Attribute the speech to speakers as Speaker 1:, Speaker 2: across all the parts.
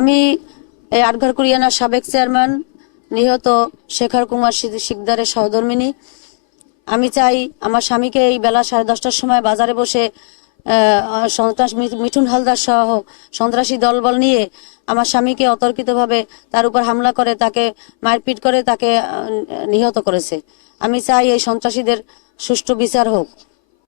Speaker 1: আমি এই আটঘর কুরিয়ানার সাবেক চেয়ারম্যান নিহত শেখর কুমার শিকদারের সহধর্মিনী আমি চাই আমার স্বামীকে এই বেলা সাড়ে দশটার সময় বাজারে বসে সন্ত্রাস মিঠুন হালদার সহ সন্ত্রাসী দলবল নিয়ে আমার স্বামীকে অতর্কিতভাবে তার উপর হামলা করে, তাকে মারপিট করে, তাকে নিহত করেছে। আমি চাই এই সন্ত্রাসীদের সুষ্ঠু বিচার হোক।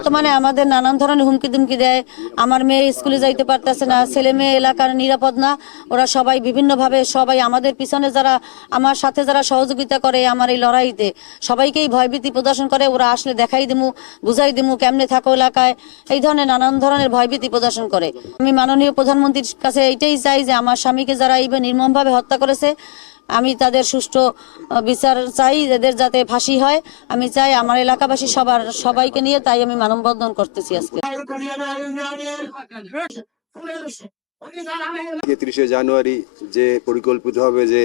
Speaker 1: বর্তমানে আমাদের নানান ধরনের হুমকি দুমকি দেয়। আমার মেয়ে স্কুলে যাইতে পারতেছে না, ছেলে মেয়ে এলাকার নিরাপদ না। ওরা সবাই বিভিন্নভাবে সবাই আমাদের পিছনে যারা, আমার সাথে যারা সহযোগিতা করে আমার এই লড়াইতে, সবাইকেই ভয়ভীতি প্রদর্শন করে, ওরা আসলে দেখাই দিমু, বুঝাই দিমু কেমনে থাকো এলাকায়। এই ধরনের নানান ধরনের ভয়ভীতি প্রদর্শন করে। আমি মাননীয় প্রধানমন্ত্রীর কাছে এইটাই চাই যে আমার স্বামীকে যারা এইভাবে নির্মমভাবে হত্যা করেছে আমি তাদের সুষ্ঠু বিচার চাই, এদের যাতে ফাঁসি হয়। আমি চাই আমার এলাকাবাসী সবার, সবাইকে নিয়ে তাই আমি মানববন্ধন করতেছি আজকে।
Speaker 2: তিরিশে জানুয়ারি যে পরিকল্পিতভাবে যে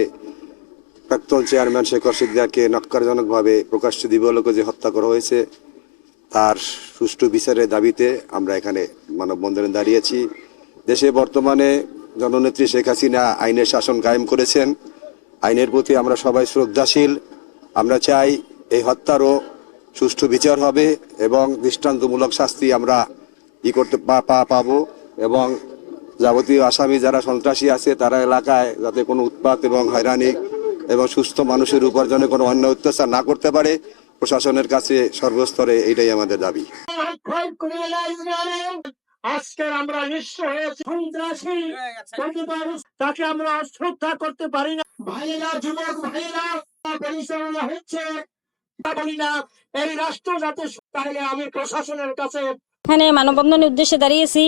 Speaker 2: প্রাক্তন চেয়ারম্যান শেখর সিকদারকে নক্কারজনকভাবে প্রকাশ্য দিবালোকে যে হত্যা করা হয়েছে, তার সুষ্ঠু বিচারের দাবিতে আমরা এখানে মানববন্ধনে দাঁড়িয়েছি। দেশে বর্তমানে জননেত্রী শেখ হাসিনা আইনের শাসন কায়েম করেছেন। আইনের প্রতি আমরা সবাই শ্রদ্ধাশীল। আমরা চাই এই হত্যারও সুষ্ঠু বিচার হবে এবং দৃষ্টান্তমূলক শাস্তি আমরা ই করতে পা পা- পাবো এবং যাবতীয় আসামি যারা সন্ত্রাসী আছে তারা এলাকায় যাতে কোনো উৎপাত এবং হয়রানি এবং সুস্থ মানুষের উপর যেন কোনো অন্য অত্যাচার না করতে পারে প্রশাসনের কাছে সর্বস্তরে এটাই আমাদের দাবি।
Speaker 3: আজকে আমরা নিঃস্ব হয়েছি। তাকে আমরা শ্রদ্ধা করতে পারি না। ভাইয়েরা যুবক ভাইয়েরা পরিচালনা হচ্ছে। এই রাষ্ট্র যাতে তাহলে আমি প্রশাসনের কাছে
Speaker 4: এখানে মানববন্ধনের উদ্দেশ্যে দাঁড়িয়েছি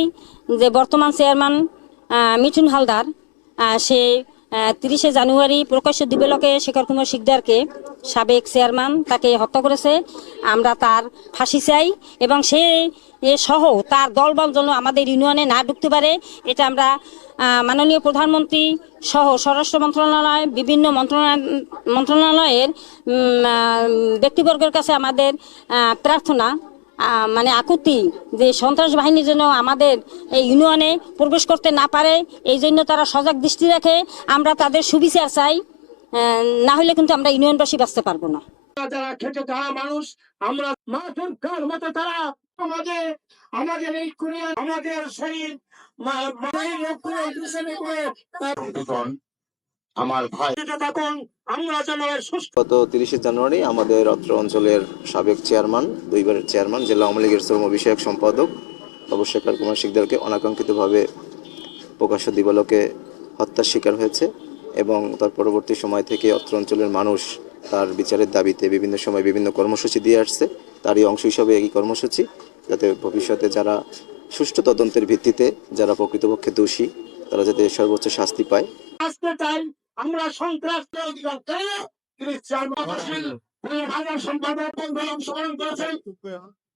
Speaker 4: যে বর্তমান চেয়ারম্যান মিঠুন হালদার সে তিরিশে জানুয়ারি প্রকাশ্য দিবলকে শেখর কুমার শিকদারকে সাবেক চেয়ারম্যান তাকে হত্যা করেছে। আমরা তার ফাঁসি চাই এবং সে সহ তার দলবল যেন আমাদের ইউনিয়নে না ঢুকতে পারে, এটা আমরা মাননীয় প্রধানমন্ত্রী সহ স্বরাষ্ট্র মন্ত্রণালয়, বিভিন্ন মন্ত্রণালয় মন্ত্রণালয়ের ব্যক্তিবর্গের কাছে আমাদের প্রার্থনা মানে আকুতি যে সন্ত্রাস বাহিনী যেন আমাদের এই ইউনিয়নে প্রবেশ করতে না পারে এই জন্য তারা সজাগ দৃষ্টি রাখে আমরা তাদের সুবিচার চাই। আহ, না হলে কিন্তু আমরা ইউনিয়নবাসী বাঁচতে পারব না।
Speaker 3: যারা খেটে খাওয়া মানুষ আমরা মতো তারা আমাদের আমাদের এই আমাদের শরীর
Speaker 5: আমার ভাই।
Speaker 3: থাকুন আমরা যেন সুস্থ
Speaker 6: গত তিরিশে জানুয়ারি আমাদের অত্র অঞ্চলের সাবেক চেয়ারম্যান দুইবারের চেয়ারম্যান জেলা আওয়ামী লীগের শ্রম বিষয়ক সম্পাদক অবশেখর কুমার শিকদারকে অনাকাঙ্ক্ষিতভাবে প্রকাশ্য দিবালোকে হত্যার শিকার হয়েছে এবং তার পরবর্তী সময় থেকে অত্র অঞ্চলের মানুষ তার বিচারের দাবিতে বিভিন্ন সময় বিভিন্ন কর্মসূচি দিয়ে আসছে। তারই অংশ হিসাবে এই কর্মসূচি যাতে ভবিষ্যতে যারা সুষ্ঠু তদন্তের ভিত্তিতে যারা প্রকৃতপক্ষে দোষী তারা যাতে সর্বোচ্চ শাস্তি পায়।
Speaker 3: আজকে চাই আমরা সন্ত্রাস অধিকার? তিনি চেয়ারম্যান সম্পাদক অংশগ্রহণ করেছেন